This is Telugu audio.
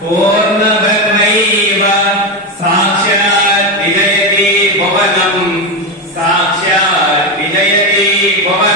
पूर्णभद्रैव साक्षात् विजयति भवनम् साक्षात् विजयति भवनम्